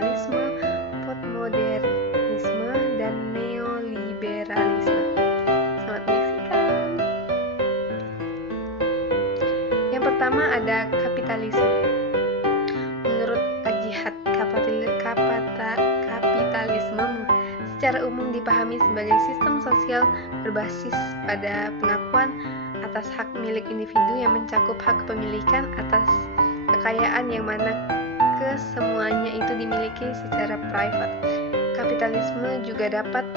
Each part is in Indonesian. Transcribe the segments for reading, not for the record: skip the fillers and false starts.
kapitalisme, postmodernisme, dan neoliberalisme. Selamat menyaksikan. Yang pertama ada kapitalisme. Menurut Al-Jihad, kapitalisme secara umum dipahami sebagai sistem sosial berbasis pada pengakuan atas hak milik individu yang mencakup hak kepemilikan atas kekayaan yang mana kesemuanya itu dimiliki secara private. Kapitalisme juga dapat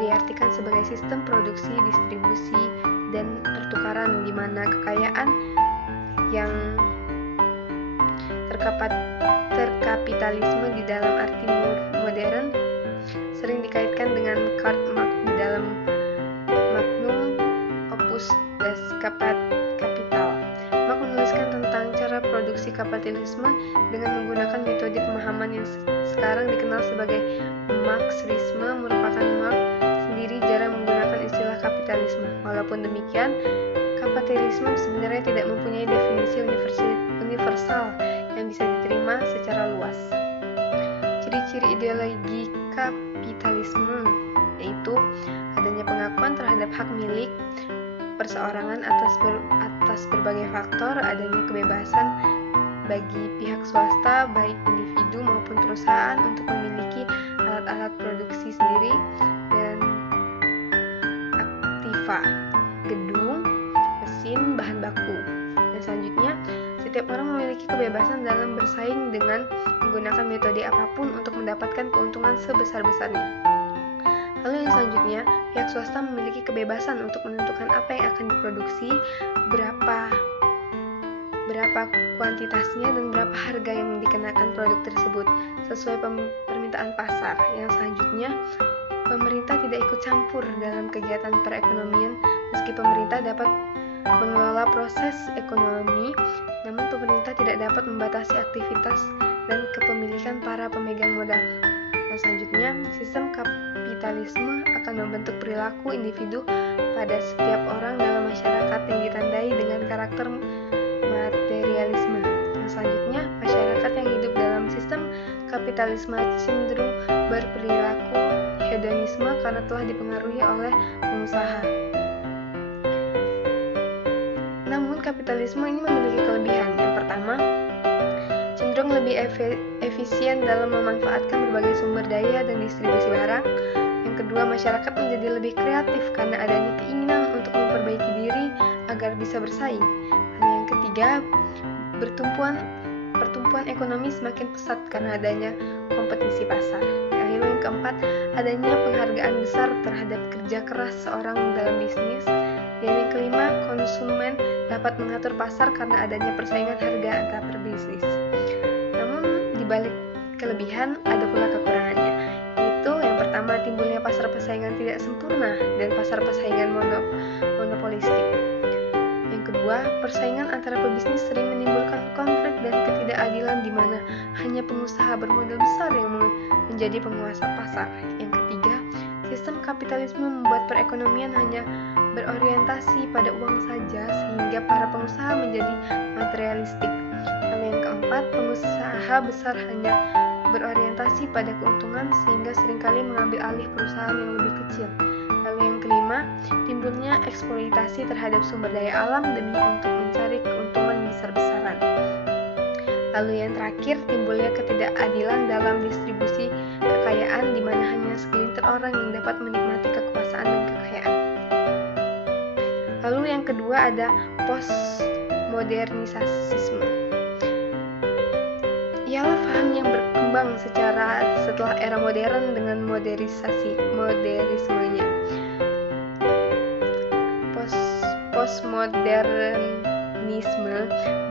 diartikan sebagai sistem produksi, distribusi, dan pertukaran di mana kekayaan yang terkapitalisme di dalam arti modern sering dikaitkan dengan Karl Marx di dalam Magnum Opus Das Kapital. Marx menuliskan tentang cara produksi kapitalisme dengan menggunakan metode pemahaman yang sekarang dikenal sebagai Marxisme. Merupakan Marx sendiri jarang menggunakan istilah kapitalisme. Walaupun demikian, kapitalisme sebenarnya tidak mempunyai definisi universal yang bisa diterima secara luas. Ciri-ciri ideologi kapitalisme yaitu adanya pengakuan terhadap hak milik perseorangan atas berbagai faktor, adanya kebebasan bagi pihak swasta baik individu maupun perusahaan untuk memiliki alat-alat produksi sendiri dan aktiva, gedung, mesin, bahan baku. Dan selanjutnya, setiap orang memiliki kebebasan dalam bersaing dengan menggunakan metode apapun untuk mendapatkan keuntungan sebesar-besarnya. Lalu yang selanjutnya, pihak swasta memiliki kebebasan untuk menentukan apa yang akan diproduksi, berapa kuantitasnya, dan berapa harga yang dikenakan produk tersebut sesuai permintaan pasar. Yang selanjutnya, pemerintah tidak ikut campur dalam kegiatan perekonomian. Meski pemerintah dapat mengelola proses ekonomi, namun pemerintah tidak dapat membatasi aktivitas dan kepemilikan para pemegang modal. Dan selanjutnya, sistem kapitalisme akan membentuk perilaku individu pada setiap orang dalam masyarakat yang ditandai dengan karakter materialisme. Yang selanjutnya, masyarakat yang hidup dalam sistem kapitalisme cenderung berperilaku hedonisme karena telah dipengaruhi oleh pengusaha. Namun kapitalisme ini memiliki kelebihan. Yang pertama, cenderung lebih efisien dalam memanfaatkan berbagai sumber daya dan distribusi barang. Yang kedua, masyarakat menjadi lebih kreatif karena adanya keinginan untuk memperbaiki diri agar bisa bersaing. Dan yang ketiga, pertumbuhan ekonomi semakin pesat karena adanya kompetisi pasar. Lalu yang keempat, adanya penghargaan besar terhadap kerja keras seorang dalam bisnis. Dan yang kelima, konsumen dapat mengatur pasar karena adanya persaingan harga antar bisnis. Namun di balik kelebihan ada pula kekurangannya. Yaitu yang pertama, timbulnya pasar persaingan tidak sempurna dan pasar persaingan monopolistik. Yang kedua, persaingan antara pebisnis sering menimbulkan konflik dan ketidakadilan di mana hanya pengusaha bermodal besar yang menjadi penguasa pasar. Yang ketiga, sistem kapitalisme membuat perekonomian hanya berorientasi pada uang saja sehingga para pengusaha menjadi materialistik. Lalu yang keempat, pengusaha besar hanya berorientasi pada keuntungan sehingga seringkali mengambil alih perusahaan yang lebih kecil. Lalu yang kelima, timbulnya eksploitasi terhadap sumber daya alam demi untuk mencari keuntungan besar-besaran. Lalu yang terakhir, timbulnya ketidakadilan dalam distribusi kekayaan di mana hanya segelintir orang yang dapat menikmati kekuasaan dan kekayaan. Lalu yang kedua ada postmodernisme. Ialah paham yang berkembang setelah era modern dengan modernismenya. Postmodernisme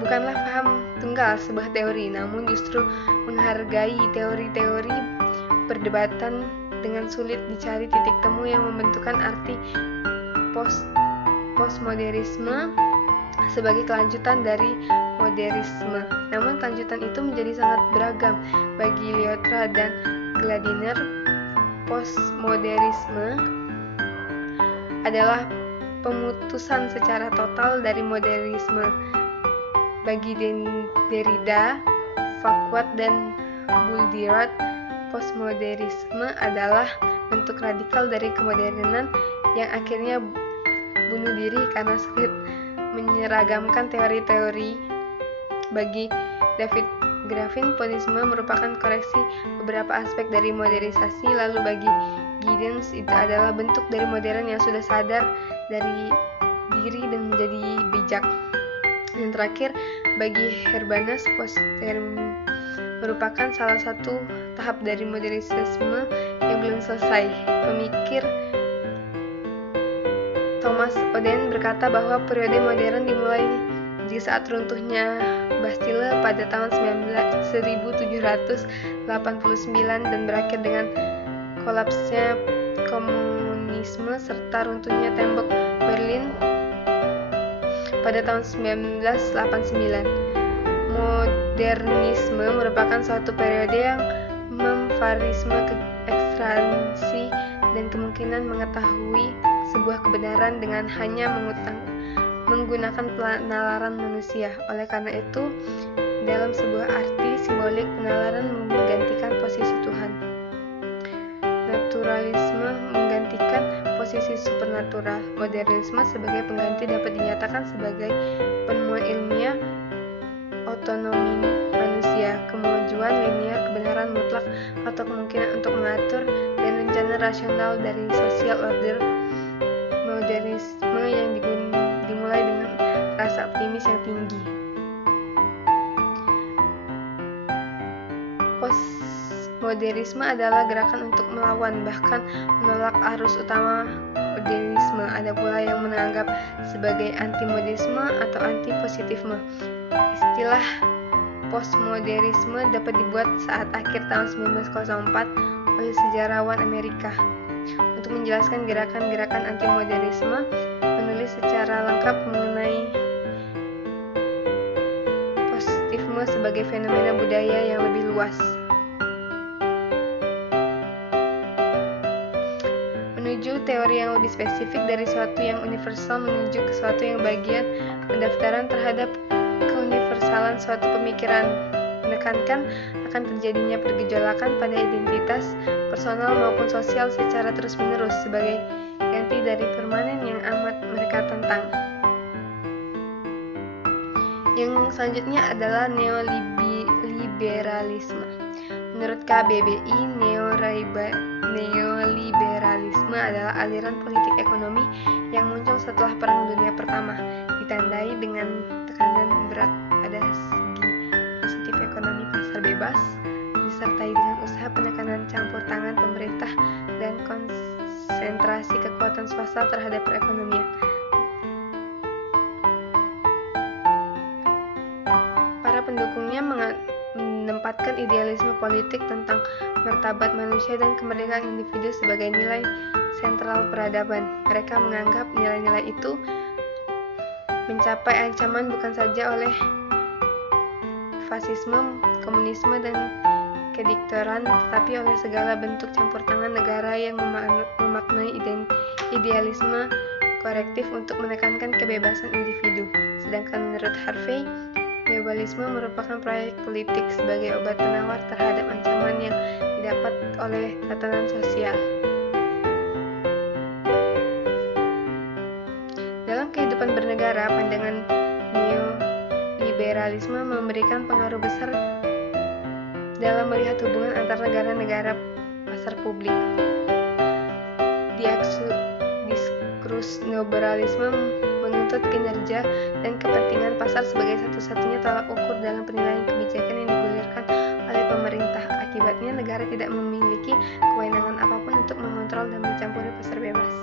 bukanlah paham tunggal sebuah teori, namun justru menghargai teori-teori perdebatan dengan sulit dicari titik temu yang membentukkan arti postmodernisme sebagai kelanjutan dari modernisme. Namun kelanjutan itu menjadi sangat beragam. Bagi Lyotard dan Gladiner, postmodernisme adalah pemutusan secara total dari modernisme. Bagi Derrida, Foucault, dan Bourdieu, Postmodernisme adalah bentuk radikal dari kemodernan yang akhirnya bunuh diri karena sulit menyeragamkan teori-teori. Bagi David Graffin, postmodernisme merupakan koreksi beberapa aspek dari modernisasi, lalu bagi Giddens itu adalah bentuk dari modern yang sudah sadar dari diri dan menjadi bijak. Yang terakhir, bagi Herbanas, postmodernisme merupakan salah satu tahap dari modernisme yang belum selesai. Pemikir Thomas Oden berkata bahwa periode modern dimulai di saat runtuhnya Bastille pada tahun 1789 dan berakhir dengan kolapsnya komunisme serta runtuhnya tembok Berlin pada tahun 1989. Modernisme merupakan suatu periode yang memfarisme ekstraksi dan kemungkinan mengetahui sebuah kebenaran dengan hanya menggunakan penalaran manusia. Oleh karena itu, dalam sebuah arti simbolik, penalaran menggantikan posisi Tuhan. Naturalisme menggantikan posisi supernatural. Modernisme sebagai pengganti dapat dinyatakan sebagai penemuan ilmiah, otonomi manusia, kemajuan linear, kebenaran mutlak atau kemungkinan untuk mengatur, dan rencana rasional dari social order. Modernisme yang dimulai dengan rasa optimis yang tinggi. Postmodernisme adalah gerakan untuk melawan, bahkan menolak arus utama modernisme. Ada pula yang menganggap sebagai anti-modernisme atau anti-positifisme. Istilah postmodernisme dapat dibuat saat akhir tahun 1904 oleh sejarawan Amerika. Untuk menjelaskan gerakan-gerakan anti-modernisme, menulis secara lengkap mengenai positifisme sebagai fenomena budaya yang lebih luas. Menuju teori yang lebih spesifik dari suatu yang universal menuju ke suatu yang bagian pendaftaran terhadap keuniversalan suatu pemikiran, menekankan akan terjadinya pergejolakan pada identitas personal maupun sosial secara terus-menerus sebagai ganti dari permanen yang amat mereka tentang. Yang selanjutnya adalah neoliberalisme. Menurut KBBI, neoliberalisme adalah aliran politik ekonomi yang muncul setelah Perang Dunia Pertama, ditandai dengan tekanan berat pada segi positif ekonomi pasar bebas, disertai dengan usaha penekanan campur tangan pemerintah dan konsentrasi kekuatan swasta terhadap perekonomian. Para pendukungnya menempatkan idealisme politik tentang martabat manusia dan kemerdekaan individu sebagai nilai sentral peradaban. Mereka menganggap nilai-nilai itu mencapai ancaman bukan saja oleh fasisme, komunisme, dan kediktatoraan, tetapi oleh segala bentuk campur tangan negara yang memaknai idealisme korektif untuk menekankan kebebasan individu. Sedangkan menurut Harvey, neoliberalisme merupakan proyek politik sebagai obat penawar terhadap ancaman yang didapat oleh tatanan sosial. Dalam kehidupan bernegara, pandangan neoliberalisme memberikan pengaruh besar dalam melihat hubungan antar negara-negara pasar publik. Diskursus neoliberalisme menuntut kinerja dan kepentingan pasar sebagai satu-satunya tolak ukur dalam penilaian kebijakan yang digulirkan oleh pemerintah. Akibatnya, negara tidak memiliki kewenangan apapun untuk mengontrol dan mencampuri pasar bebas.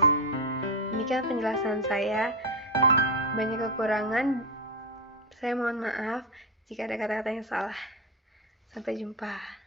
Demikian penjelasan saya. Banyak kekurangan. Saya mohon maaf jika ada kata-kata yang salah. Sampai jumpa.